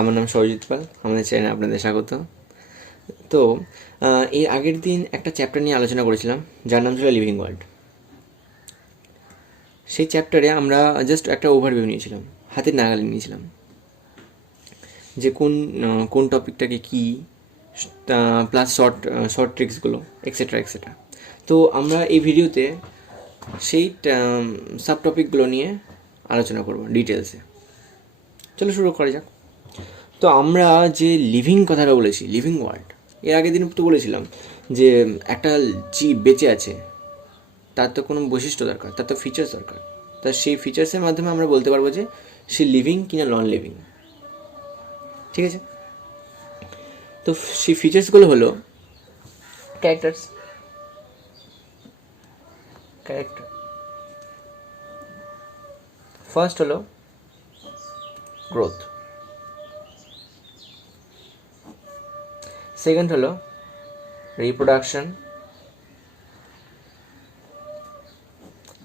আমার নাম সরজিৎ পাল, আমাদের চ্যানেলে আপনাদের স্বাগত। তো এর আগের দিন একটা চ্যাপ্টার নিয়ে আলোচনা করেছিলাম, যার নাম ছিল লিভিং ওয়ার্ল্ড। সেই চ্যাপ্টারে আমরা জাস্ট একটা ওভারভিউ নিয়েছিলাম, হাতের নাগালে নিয়েছিলাম যে কোন টপিকটাকে কী, প্লাস শর্ট ট্রিক্সগুলো, এক্সেট্রা এক্সেট্রা। তো আমরা এই ভিডিওতে সেই সাব টপিকগুলো নিয়ে আলোচনা করব ডিটেলসে। চলো শুরু করা যাক। তো আমরা যে লিভিং কথাটা বলেছি, লিভিং ওয়ার্ল্ড, এর আগের দিন তো বলেছিলাম যে একটা জীব বেঁচে আছে, তার তো কোনো বৈশিষ্ট্য দরকার, তার তো ফিচার্স দরকার। তা সেই ফিচার্সের মাধ্যমে আমরা বলতে পারবো যে সে লিভিং কিনা নন লিভিং। ঠিক আছে? তো সেই ফিচার্সগুলো হলো ক্যারেক্টার। ফার্স্ট হলো গ্রোথ, সেকেন্ড হলো রিপ্রোডাকশন,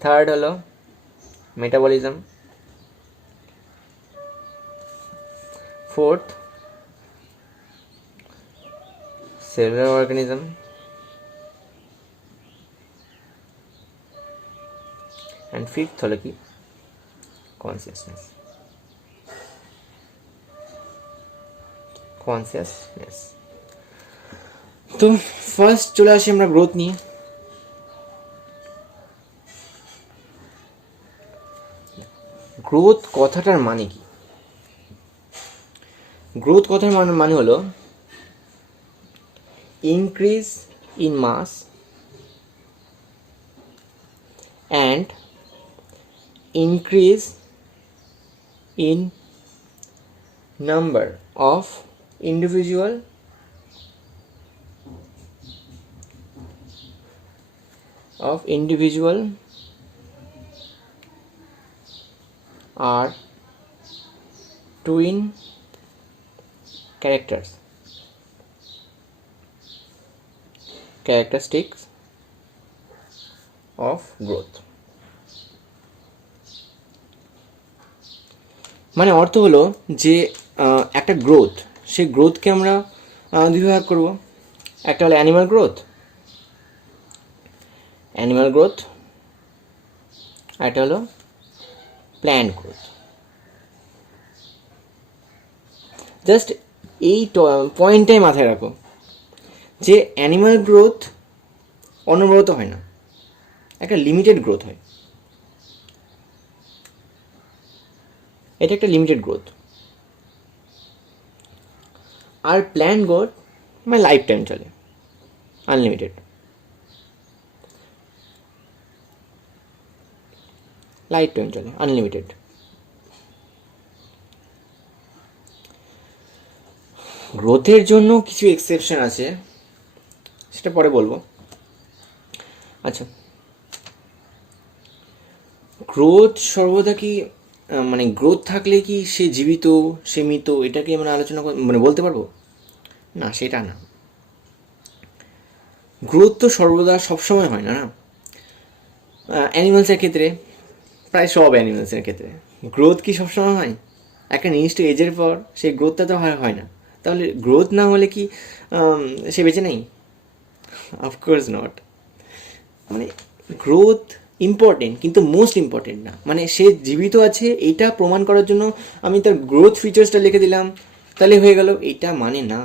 থার্ড হলো metabolism, fourth cellular organism, and fifth হলো কি কনসিয়াসনেস। তো ফার্স্ট চলে আসি আমরা গ্রোথ নিয়ে। গ্রোথ কথাটার মানে কি? গ্রোথ কথার মানে হলো increase in mass and increase in number of individual are twin characteristics of growth. মানে অর্থ হলো যে একটা গ্রোথ, সেই গ্রোথকে আমরা দুই ভাগ করব। একটা হলো অ্যানিমাল গ্রোথ, আর একটা হলো প্ল্যান্ট গ্রোথ। জাস্ট এই পয়েন্টটাই মাথায় রাখো যে অ্যানিমাল গ্রোথ অনবরত হয় না, একটা লিমিটেড গ্রোথ হয়। এটা একটা লিমিটেড গ্রোথ। আর প্ল্যান্ট গ্রোথ মানে লাইফ টাইম চলে, আনলিমিটেড। গ্রোথের জন্য কিছু এক্সেপশন আছে, সেটা পরে বলবো। আচ্ছা, গ্রোথ সর্বদা কি মানে গ্রোথ থাকলে কি সে জীবিত, সে মৃত, এটাকে আমরা আলোচনা মানে বলতে পারবো না? সেটা না। গ্রোথ তো সর্বদা সবসময় হয় না। অ্যানিমালসের ক্ষেত্রে, প্রায় সব অ্যানিমালসের ক্ষেত্রে গ্রোথ কি সবসময় হয়? একটা নির্দিষ্ট এজের পর সেই গ্রোথটা তো হয় না। তাহলে গ্রোথ না হলে কি সে বেঁচে নেই? Of course not. মানে গ্রোথ ইম্পর্টেন্ট, কিন্তু মোস্ট ইম্পর্টেন্ট না। মানে সে জীবিত আছে এইটা প্রমাণ করার জন্য আমি তার গ্রোথ ফিচার্সটা লিখে দিলাম, তাহলে হয়ে গেল, এইটা মানে না।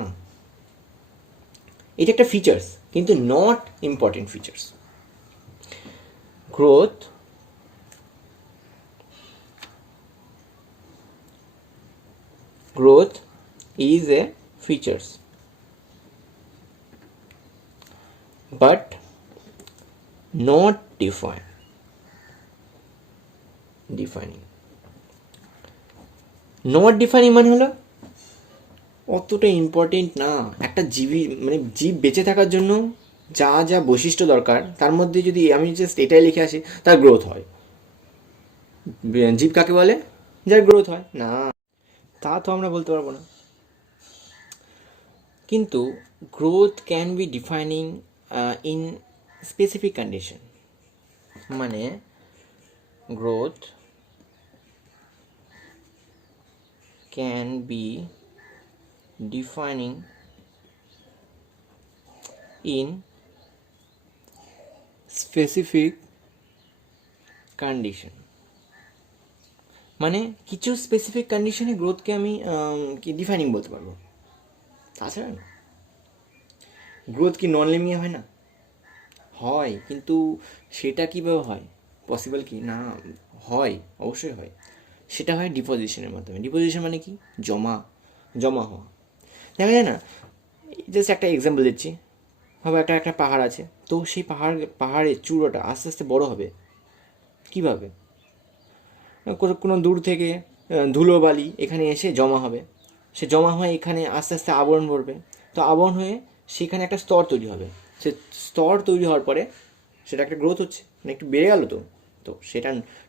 এটা একটা ফিচার্স, কিন্তু not important features. Growth is a features, but not defining. Not defining মানে হলো অতটা ইম্পর্টেন্ট না। একটা জীব বেঁচে থাকার জন্য যা যা বৈশিষ্ট্য দরকার, তার মধ্যে যদি আমি জাস্ট এটাই লিখে আসি, তার গ্রোথ হয়। জীব কাকে বলে? যার গ্রোথ হয় না, তা তো আমরা বলতে পারবো না। কিন্তু growth can be defining in specific condition. মানে growth can be defining in specific condition, মানে কিছু স্পেসিফিক কন্ডিশনে গ্রোথকে আমি কি ডিফাইনিং বলতে পারবো। তাছাড়া না, গ্রোথ কি নন লিনিয়ার হয় না? হয়, কিন্তু সেটা কীভাবে হয়, পসিবল কি না? হয়, অবশ্যই হয়। সেটা হয় ডিপোজিশনের মাধ্যমে। ডিপোজিশন মানে কি? জমা হওয়া। দেখা যায় না, জাস্ট একটা এক্সাম্পল দিচ্ছি। হবে একটা পাহাড় আছে, তো সেই পাহাড়ের চূড়োটা আস্তে আস্তে বড় হবে। কীভাবে? কোনো দূর থেকে ধুলোবালি এখানে এসে জমা হবে, সে জমা হয়ে এখানে আস্তে আস্তে আবরণ পড়বে, তো আবরণ হয়ে সেখানে একটা স্তর তৈরি হবে। সে স্তর তৈরি হওয়ার পরে সেটা একটা গ্রোথ হচ্ছে, মানে একটু বেড়ে গেল। তো সেটা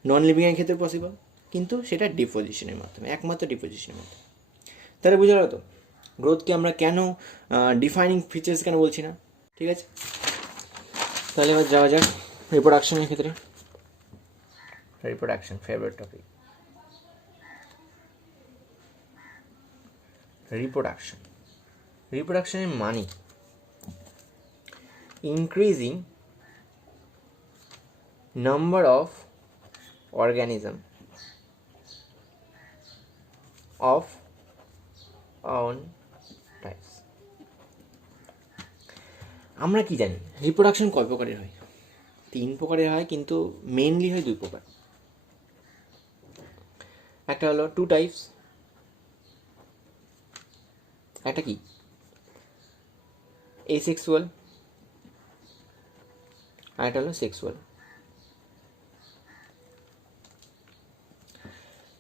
নন লিভিংয়ের ক্ষেত্রে পসিবল, কিন্তু সেটা ডিপোজিশনের মাধ্যমে, একমাত্র ডিপোজিশনের মাধ্যমে। তাহলে বুঝে গেল তো গ্রোথকে আমরা কেন ডিফাইনিং ফিচার্স কেন বলছি না। ঠিক আছে, তাহলে এবার যাওয়া যাক রিপ্রোডাকশনের ক্ষেত্রে। Reproduction, favourite topic. রিপ্রোডাকশনের মানে increasing number of organism of on types. আমরা কি জানি রিপ্রোডাকশন কয় প্রকারের হয়? 3 প্রকারের হয়, কিন্তু মেনলি হয় 2 প্রকার। একটা হলো 2 টাইপস, একটা কি এসেক্সুয়াল, আর একটা হলো সেক্সুয়াল।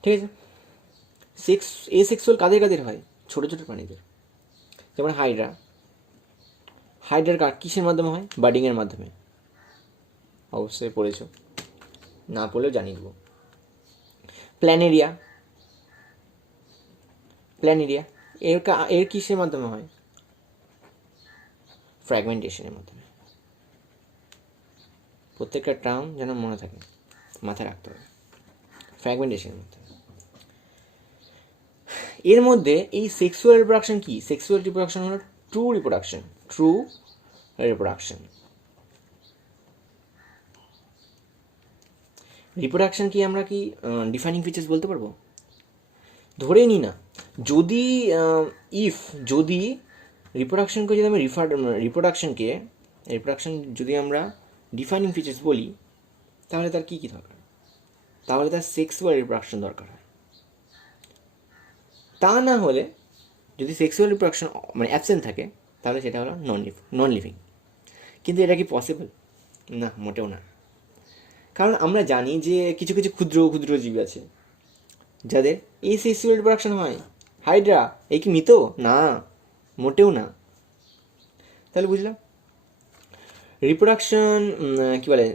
ঠিক আছে, এসেক্সুয়াল কাদের কাদের হয়? ছোটো ছোটো প্রাণীদের, যেমন হাইড্রার কিসের মাধ্যমে হয়? বার্ডিংয়ের মাধ্যমে। অবশ্যই পড়েছো, না পড়লেও জানিয়ে দেবো। প্ল্যানেরিয়া এর কিসের মাধ্যমে হয়? ফ্র্যাগমেন্টেশনের মাধ্যমে। প্রত্যেকটা টার্ম যেন মনে থাকে, মাথায় রাখতে হবে, ফ্র্যাগমেন্টেশনের মাধ্যমে। এর মধ্যে এই সেক্সুয়াল রিপ্রোডাকশন কি? সেক্সুয়াল রিপ্রোডাকশন হলো ট্রু রিপ্রোডাকশন। রিপ্রোডাকশন কি আমরা কি ডিফাইনিং ফিচার্স বলতে পারবো? ধরে নিই না, যদি রিপ্রোডাকশনকে যদি আমি রিপ্রোডাকশন যদি আমরা ডিফাইনিং ফিচার্স বলি, তাহলে তার কী দরকার? তাহলে তার সেক্সুয়াল রিপ্রোডাকশন দরকার হয়। তা না হলে যদি সেক্সুয়াল রিপ্রোডাকশন মানে অ্যাবসেন্ট থাকে, তাহলে সেটা হলো নন লিভিং। কিন্তু এটা কি পসিবল? না, মোটেও না। কারণ আমরা জানি যে কিছু কিছু ক্ষুদ্র ক্ষুদ্র জীব আছে যাদের এই সেক্সুয়াল রিপ্রোডাকশন হয়। হাইড্রা এই কি মৃত? না, মোটেও না। তাহলে বুঝলাম রিপ্রোডাকশন কী বলে,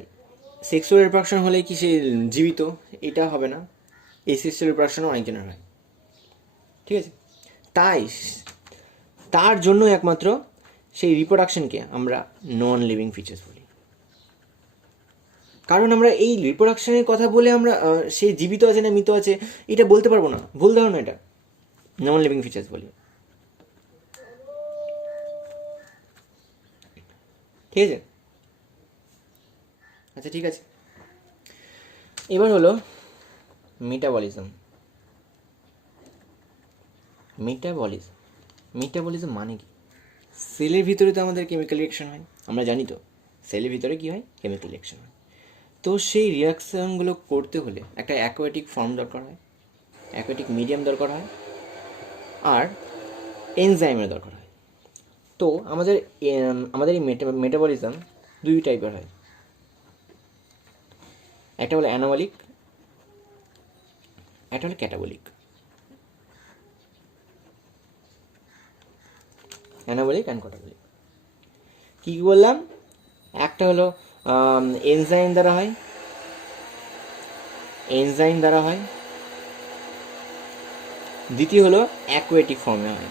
সেক্সুয়াল রিপ্রোডাকশন হলে কি সে জীবিত? এটা হবে না। এই সেক্সুয়াল রিপ্রোডাকশনও অনেকজনের হয়। ঠিক আছে, তার জন্য একমাত্র সেই রিপ্রোডাকশনকে আমরা নন লিভিং ফিচার্স বলি। কারণ আমরা এই রিপ্রোডাকশনের কথা বলে আমরা সে জীবিত আছে না মৃত আছে এটা বলতে পারবো না, ভুল ধারণা, এটা নন লিভিং ফিচার্স বলি। ঠিক আছে, আচ্ছা ঠিক আছে। এবার হলো মেটাবলিজম মানে কি? সেলের ভিতরে তো আমাদের কেমিক্যাল রিয়াকশন হয়, আমরা জানি তো সেলের ভিতরে কি হয়, কেমিক্যাল রিয়াকশন হয়। তো সেই রিয়াকশানগুলো করতে হলে একটা অ্যাকোয়াটিক ফর্ম দরকার হয়, অ্যাকোয়াটিক মিডিয়াম দরকার হয়, আর এনজাইমের দরকার হয়। তো আমাদের এই মেটাবলিজম 2 টাইপের হয়। একটা হলো অ্যানাবলিক, একটা হলো ক্যাটাবলিক। অ্যানাবলিক অ্যান্ড ক্যাটাবলিক কী বললাম? একটা হলো এনজাইম দ্বারা হয়, দ্বিতীয় হলো অ্যাকোয়াটিক ফর্মে হয়।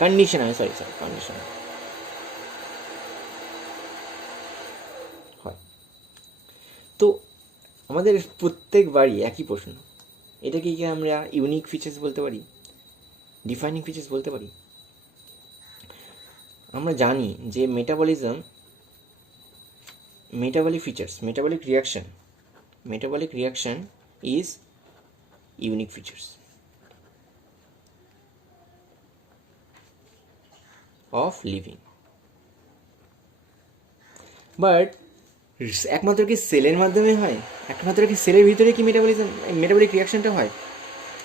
কন্ডিশন হয় হয়। তো আমাদের প্রত্যেকবারই একই প্রশ্ন, এটাকে কি আমরা ইউনিক ফিচার্স বলতে পারি, ডিফাইনিং ফিচার্স বলতে পারি? আমরা জানি যে metabolic features, metabolic reaction is unique features of living. But একমাত্র কি সেলের মাধ্যমে হয়? একমাত্র কি সেলের ভিতরে কি মেটাবলিক রিয়াকশনটা হয়?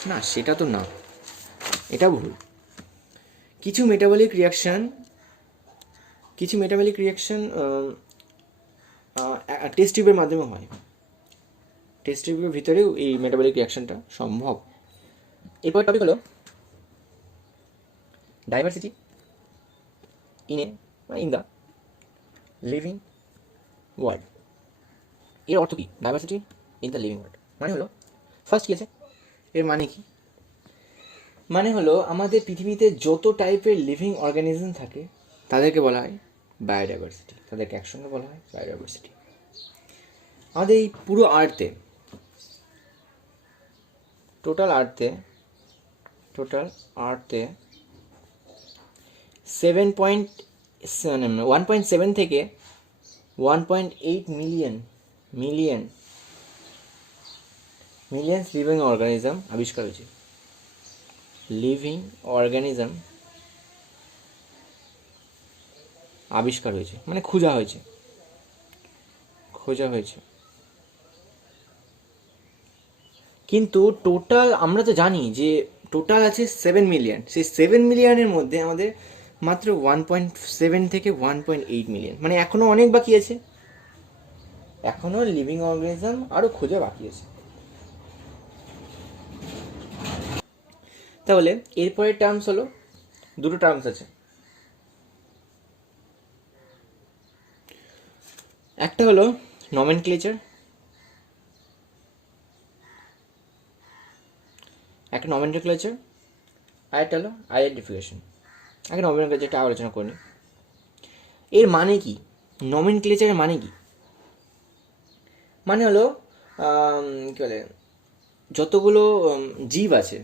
না, সেটা তো না, এটা ভুল। কিছু মেটাবলিক রিয়াকশন টেস্ট টিউবের মাধ্যমে হয়। টেস্ট টিউবের ভিতরেও এই মেটাবলিক রিয়াকশনটা সম্ভব। এরপর টপিক হলো diversity in the living world. এর অর্থ কী? Diversity in the living world মানে হলো, ফার্স্ট কী আছে, এর মানে কি? মানে হলো আমাদের পৃথিবীতে যত টাইপের লিভিং অর্গানিজম থাকে তাদেরকে বলা হয় বায়োডাইভার্সিটি, তাদেরকে একসঙ্গে বলা হয় বায়োডাইভার্সিটি। আমাদের এই পুরো আর্থে, টোটাল আর্থে 1.7 থেকে 1.8 মিলিয়ন লিভিং অর্গানিজম আবিষ্কার হয়েছে। লিভিং অর্গানিজম আবিষ্কার হয়েছে মানে খোঁজা হয়েছে। কিন্তু টোটাল আমরা তো জানি যে টোটাল আছে 7 মিলিয়ন। সেই 7 মিলিয়নের মধ্যে আমাদের মাত্র 1.7 থেকে 1.8 মিলিয়ন, মানে এখনও অনেক বাকি আছে, এখনও লিভিং অর্গানিজম আরও খোঁজা বাকি আছে। তাহলে এরপরের টার্মস হলো, দুটো টার্মস আছে, একটা হলো নমেনক্লেচার, আর একটা হলো আইডেন্টিফিকেশন। আগে নমেনক্লেচারটা আলোচনা করে নিই। এর মানে কি? নমেনক্লেচারের মানে কি? মানে হলো কী বলে, যতগুলো জীব আছে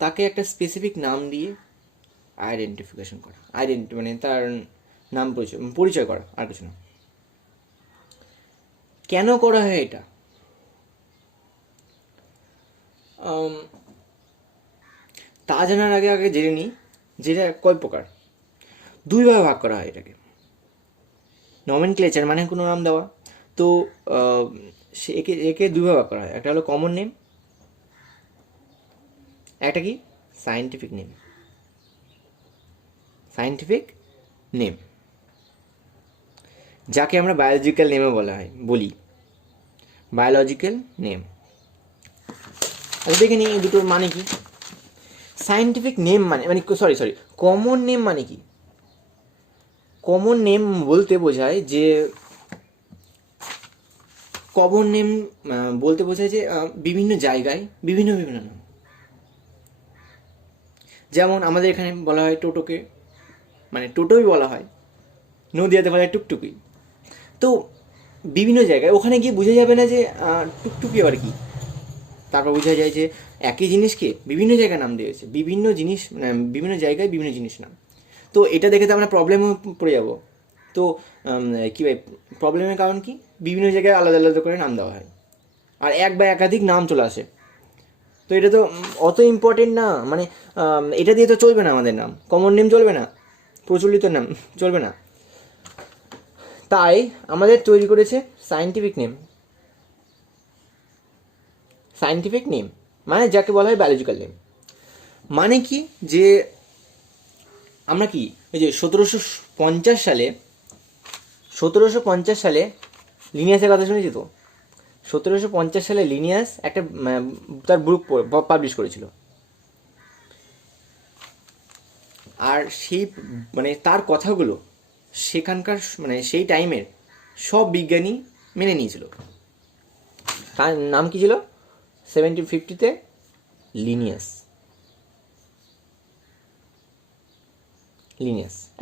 তাকে একটা স্পেসিফিক নাম দিয়ে আইডেন্টিফিকেশন করা, মানে তার নাম পরিচয় করা, আর কিছু না। কেন করা হয় এটা? তা জানার আগে জেনে নিই যেটা কয় প্রকার। দুইভাবে ভাগ করা হয় এটাকে। নমেনক্লেচার মানে কোনো নাম দেওয়া, তো একে দুইভাবে ভাগ করা হয়। একটা হলো কমন নেম, একটা কি সায়েন্টিফিক নেম, যাকে আমরা বায়োলজিক্যাল নেমে বলি বায়োলজিক্যাল নেম। দেখে নিই দুটোর মানে কি। সায়েন্টিফিক নেম মানে কমন নেম মানে কি? কমন নেম বলতে বোঝায় যে বিভিন্ন জায়গায় বিভিন্ন নাম। যেমন আমাদের এখানে বলা হয় টোটোকে, মানে টোটোই বলা হয়, নদীয়াতে বলা হয় টুকটুকি। তো বিভিন্ন জায়গায় ওখানে গিয়ে বোঝা যাবে না যে টুকটুকি আবার কি। তারপর বোঝা যায় যে একই জিনিসকে বিভিন্ন জায়গায় নাম দিয়েছে, বিভিন্ন জায়গায় বিভিন্ন জিনিস নাম। তো এটা দেখে তো আমরা প্রবলেমে পড়ে যাব। তো কী ভাই, প্রবলেমের কারণ কি? বিভিন্ন জায়গায় আলাদা আলাদা করে নাম দেওয়া হয়, আর এক বা একাধিক নাম চলে আসে। তো এটা তো অত ইম্পর্টেন্ট না, মানে এটা দিয়ে তো চলবে না, আমাদের নাম কমন নেম চলবে না, প্রচলিত নাম চলবে না। তাই আমাদের তৈরি করেছে সায়েন্টিফিক নেম, মানে যাকে বলা হয় বায়োলজিক্যাল নেম। মানে কি যে আমরা কি ওই যে 1750 সালে লিনিয়াসের কথা শুনেছি তো। 1750 সালে লিনিয়াস একটা তার বুক পাবলিশ করেছিল, আর সেই তার কথাগুলো সেখানকার সেই টাইমের সব বিজ্ঞানী মেনে নিয়েছিল। তার নাম কি ছিল? 1750 লিনিয়াস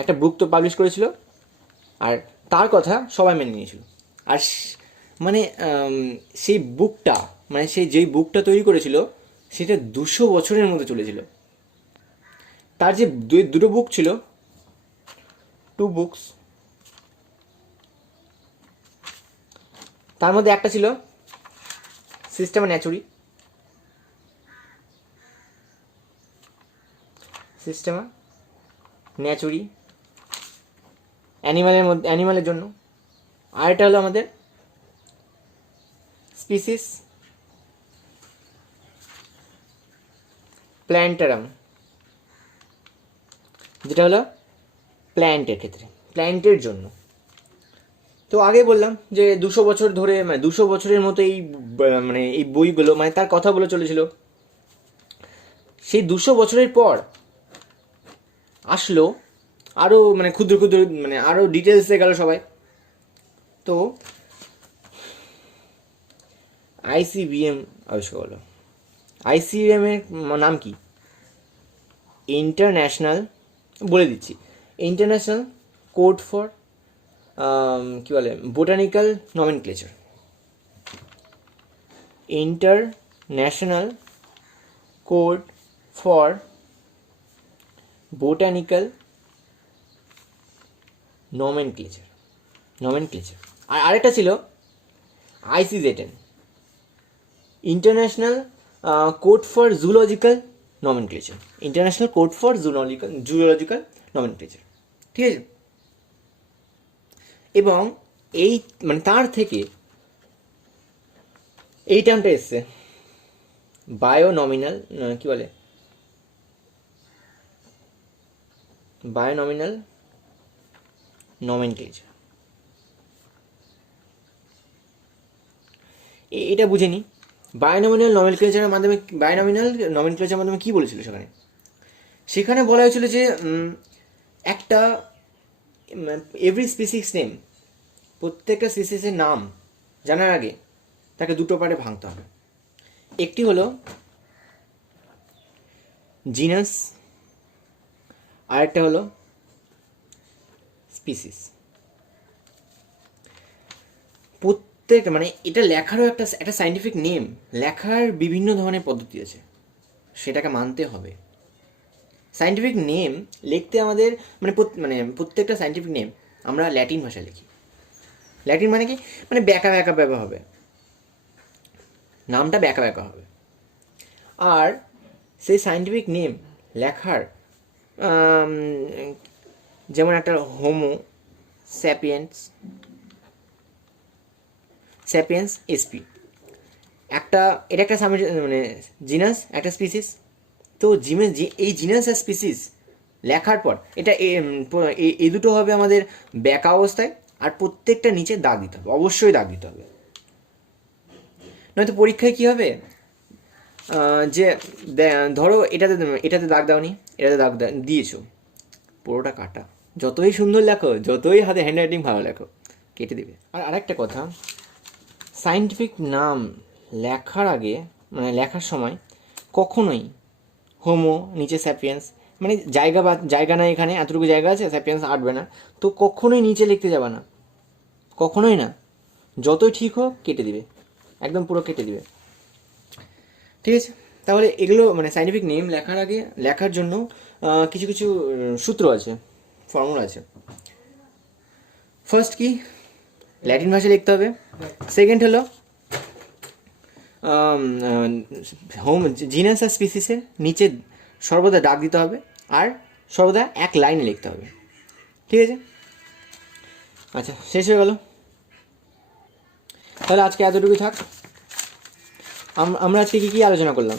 একটা বুক তো পাবলিশ করেছিল, আর তার কথা সবাই মেনে নিয়েছিল। আর সেই বুকটা, যেই বুকটা তৈরি করেছিল সেটা 200 বছরের মতো চলেছিল। তার যে দুটো বুক ছিল, 2 বুকস, তার মধ্যে একটা ছিল সিস্টেমা ন্যাচুরি, অ্যানিমালের জন্য। আর এটা হলো আমাদের স্পিসিস প্ল্যান্টারাম, যেটা হলো প্ল্যান্টের ক্ষেত্রে, প্ল্যান্টের জন্য। তো আগে বললাম যে 200 বছর ধরে, মানে 200 বছরের মতো মানে এই বইগুলো, মানে তার কথাগুলো চলেছিল। সেই 200 বছরের পর আসলো আরও মানে ক্ষুদ্র ক্ষুদ্র, মানে আরও ডিটেলসে গেল সবাই। তো আইসিবিএম আবিষ্কার হলো। আইসিবিএম এর নাম কি? ইন্টারন্যাশনাল, বলে দিচ্ছি, ইন্টারন্যাশনাল কোড ফর কী বলে, botanical nomenclature. International code for botanical nomenclature. আর আরেকটা ছিল ICZN, international code for zoological nomenclature. International code for zoological nomenclature, ঠিক আছে? এবং এই মানে তার থেকে এই টার্মটা এসছে, বায়োনমিনাল, কি বলে, বায়োনমিনাল নমেনক্লেচার। এটা বুঝে নি বায়োনমিনাল নমেনক্লেচারের মাধ্যমে কী বলেছিল সেখানে বলা হয়েছিল যে একটা এভরি স্পিসিস নেম, প্রত্যেকটা স্পিসিসের নাম জানার আগে তাকে দুটো পার্টে ভাঙতে হবে। একটি হলো জিনাস, আরেকটা হলো স্পিসিস। মানে এটা লেখারও একটা সাইন্টিফিক নেম, লেখার বিভিন্ন ধরনের পদ্ধতি আছে, সেটাকে মানতে হবে। সাইন্টিফিক নেম লিখতে আমাদের মানে প্রত্যেকটা সাইন্টিফিক নেম আমরা ল্যাটিন ভাষায় লিখি। ল্যাটিন মানে কি, মানে ব্যাকা ব্যাকা হবে, নামটা ব্যাকা ব্যাকা হবে। আর সেই সাইন্টিফিক নেম লেখার যেমন একটা হোমো স্যাপিয়েন্স এসপি, এটা একটা মানে জিনাস, একটা স্পিসিস। তো এই জিনাস আর স্পিসিস লেখার পর এটা এই দুটো হবে আমাদের ব্যাকা অবস্থায়, আর প্রত্যেকটা নিচে দাগ দিতে হবে, অবশ্যই দাগ দিতে হবে। নয়তো পরীক্ষায় কী হবে, যে ধরো এটাতে দাগ দাওনি, এটাতে দাগ দিয়েছো, পুরোটা কাটা, যতই সুন্দর লেখো, যতই হাতে হ্যান্ডরাইটিং ভালো লেখো, কেটে দেবে। আর আরেকটা কথা, সায়েন্টিফিক নাম লেখার আগে, মানে লেখার সময় কখনোই হোমো নিচে স্যাপিয়েন্স, মানে জায়গা নাই, এখানে এতটুকু জায়গা আছে, স্যাপিয়েন্স আটবে না, তো কখনোই নিচে লিখতে যাবে না, কখনোই না। যতই ঠিক হোক কেটে দিবে, একদম পুরো কেটে দিবে, ঠিক আছে? তাহলে এগুলো মানে সায়েন্টিফিক নেম লেখার আগে, লেখার জন্য কিছু কিছু সূত্র আছে, ফর্মুলা আছে। ফার্স্ট কি, ল্যাটিন ভাষায় লিখতে হবে। সেকেন্ড হলো জিনাস আর স্পিসিসের নিচে সর্বদা দাগ দিতে হবে, আর সর্বদা এক লাইনে লিখতে হবে, ঠিক আছে? আচ্ছা, শেষ হয়ে গেল। তাহলে আজকে এতটুকুই থাক। আমরা আজকে কী আলোচনা করলাম?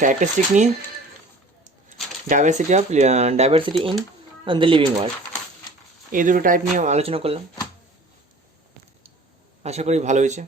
ক্যারেক্টারিস্টিক নিয়ে, diversity in the living world, এই দুটো টাইপ নিয়ে আলোচনা করলাম। আশা করি ভালো হয়েছে।